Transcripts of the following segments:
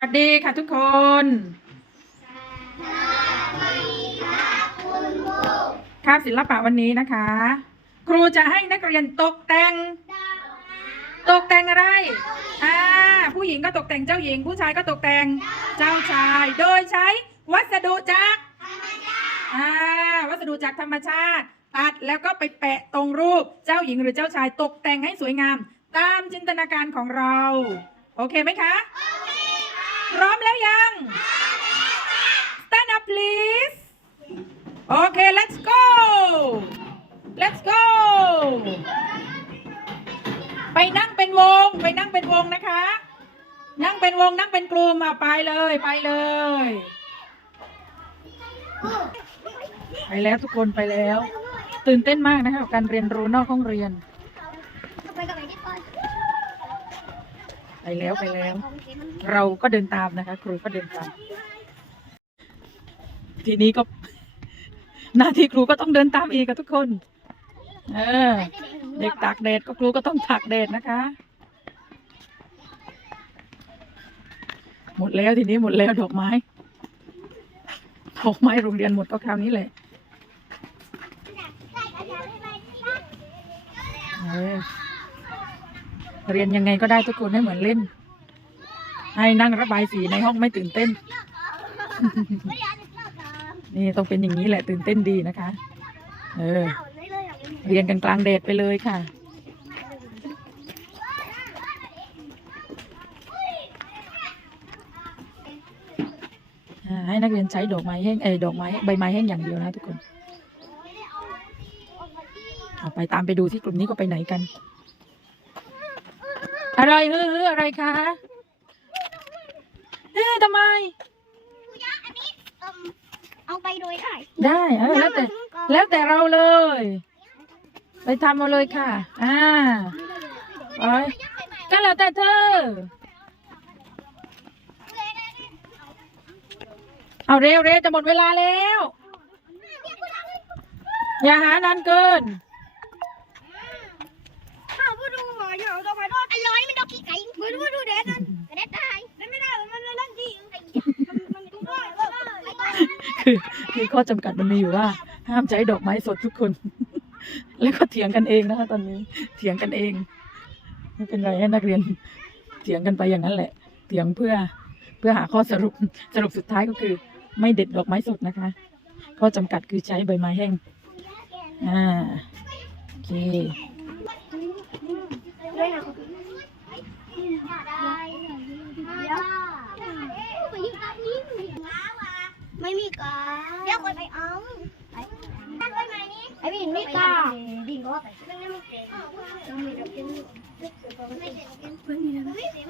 สวัสดีค่ะทุกคนคาบศิลปะวันนี้นะคะ ครูจะให้นักเรียนตกแต่ง ตกแต่งอะไร อ่า ผู้หญิงก็ตกแต่งเจ้าหญิง ผู้ชายก็ตกแต่งเจ้าชาย โดยใช้วัสดุจากอ่า วัสดุจากธรรมชาติ ตัดแล้วก็ไปแปะตรงรูปเจ้าหญิงหรือเจ้าชายตกแต่งให้สวยงาม ตามจินตนาการของเรา โอเคไหมคะ พร้อมแล้วยัง Stand up please โอเค let's go let's go ไปนั่งเป็นวง ไปนั่งเป็นวงนะคะ นั่งเป็นวงนั่งเป็นกลุ่มอะไปเลยไปเลย ไปแล้วทุกคนไปแล้ว ตื่นเต้นมากนะคะกับการเรียนรู้นอกห้องเรียน ไป แล้วไปแล้ว เราก็เดินตามนะคะ ครูก็เดินตาม ทีนี้ก็ หน้าที่ครูก็ต้องเดินตามอีกกับทุกคน เออ เด็กตากแดดก็ครูก็ต้องตากแดดนะคะ หมดแล้วทีนี้หมดแล้วดอกไม้ดอกไม้โรงเรียนหมดก็คราวนี้แหละเออ เรียนยังไงก็ได้ทุกคนให้เหมือนเล่น ให้นั่งระบายสีในห้องไม่ตื่นเต้น นี่ต้องเป็นอย่างนี้แหละตื่นเต้นดีนะคะ เออ เรียนกันกลางแดดไปเลยค่ะ ให้นักเรียนใช้ดอกไม้แห้งเอดอกไม้ใบไม้แห้งอย่างเดียวนะทุกคน เอาไปตามไปดูที่กลุ่มนี้ก็ไปไหนกัน อะไรเฮ้อเฮ้ออะไรคะเฮ้ทำไมเอาไปโดยได้ได้เออแล้วแต่ แล้วแต่เราเลย ไปทำมาเลยค่ะ อ่าไปก็แล้วแต่เธอ เอาเร็วเร็วจะหมดเวลาแล้ว อย่าหานานเกิน ข้าวผู้ดูหอยเอาตัวไปทอดอร่อยไม่ต้อง ขี้ไก่มือนผู้ดูเด็ดนั่นไม่ได้ตายไม่ได้มันมันเล่นดีมันมันดูด้วยคือคือข้อจำกัดมันมีอยู่ว่า ห้ามใช้ดอกไม้สดทุกคน แล้วก็เถียงกันเองนะคะตอนนี้เถียงกันเองไม่เป็นไรให้นักเรียนเถียงกันไปอย่างนั้นแหละ เถียงเพื่อเพื่อหาข้อสรุปสรุปสุดท้ายก็คือ ไม่เด็ดดอกไม้สดนะคะ ข้อจำกัดคือใช้ใบไม้แห้งอ่าโอเค ด้วยนะไม่มีกา เดี๋ยวคนไปเอาไอ้พี่ไม่กาดิ่งก็ไปไม่ไม่ไม่เก่งไม่เก่งไม่เก่ง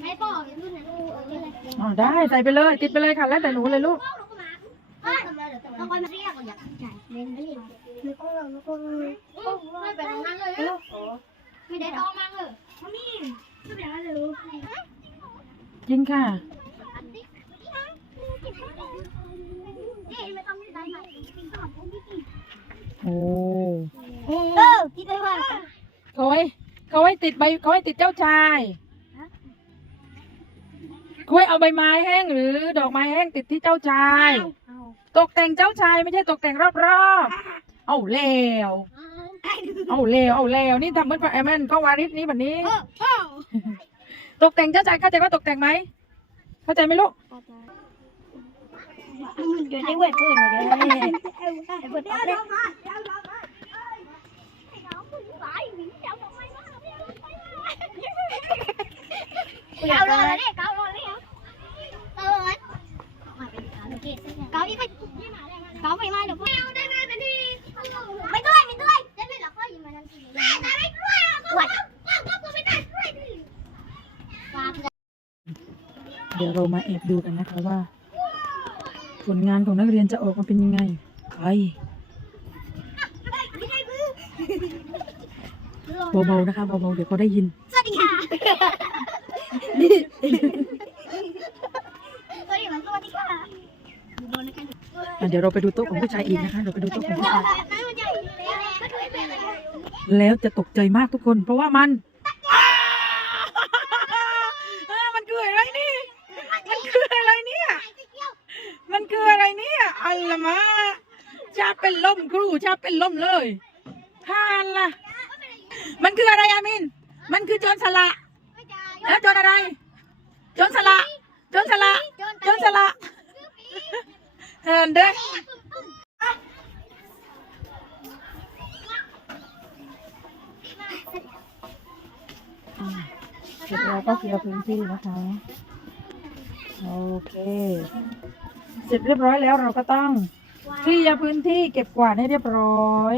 ไม่ปอกยังดูนะดูเออเลยอ๋อได้ใส่ไปเลย ติดไปเลยค่ะ แล้วแต่หนูเลยลูกต้องคอยมาเรียกอยากใหญ่เล่นไม่เล่นไม่ต้องเลยไม่ต้องเลยไม่เป็นนั่นเลยไม่ได้ดองมากเลยนี่ไม่เป็นอะไรเลยยิงค่ะ โอ้เออคิดได้ว่าเขาไว้เขาไว้ติดใบเขาไว้ติดเจ้าชายเขาไว้เอาใบไม้แห้งหรือ ดอกไม้แห้งติดที่เจ้าชาย ตกแต่งเจ้าชายไม่ใช่ตกแต่งรอบๆ เอาแล้วเอาแล้วเอาแล้วนี่ทำเหมือนพระแอมนก็วาริสนี้แบบนี้ ตกแต่งเจ้าชายเข้าใจว่าตกแต่งไหมเข้าใจไหมลูก เดี๋ยวได้เวทเพื่อนเดี๋ยวได้เวทเดี๋ยวเอาเลยเนี่ยเกาเลยเกาเลยเกาที่ไปเกาไปมาเดี๋ยวพ่อได้ไหมเป็นที่ไม่ด้วยไม่ด้วยได้ไหมล่ะพ่อยิงมาทันทีได้ไม่ด้วยวัดก็กูไม่ด้วยฝากเดี๋ยวเรามาแอบดูกันนะคะว่า ผลงานของนักเรียนจะออกมาเป็นยังไงไปเบาๆนะคะเบาๆเดี๋ยวเขาได้ยิน สวัสดีค่ะสวัสดีค่ะสวัสดีค่ะอะเดี๋ยวเราไปดูโต๊ะของผู้ชายอีกนะคะ เราไปดูโต๊ะของผู้ชายแล้วจะตกใจมากทุกคน เพราะว่ามันอ่ามันคืออะไรนี่ ชาเป็นลมครูชาเป็นลมเลยผ่านละมันคืออะไรอามิน มันคือโจรสละแล้วโจรอะไร โจรสละ โจรสละ โจรสละเห็นเด้อเสร็จแล้วก็เคลียพื้นที่นะคะ โอเค เสร็จเรียบร้อยแล้วเราก็ต้องเคลียร์พื้นที่เก็บกวาดให้เรียบร้อย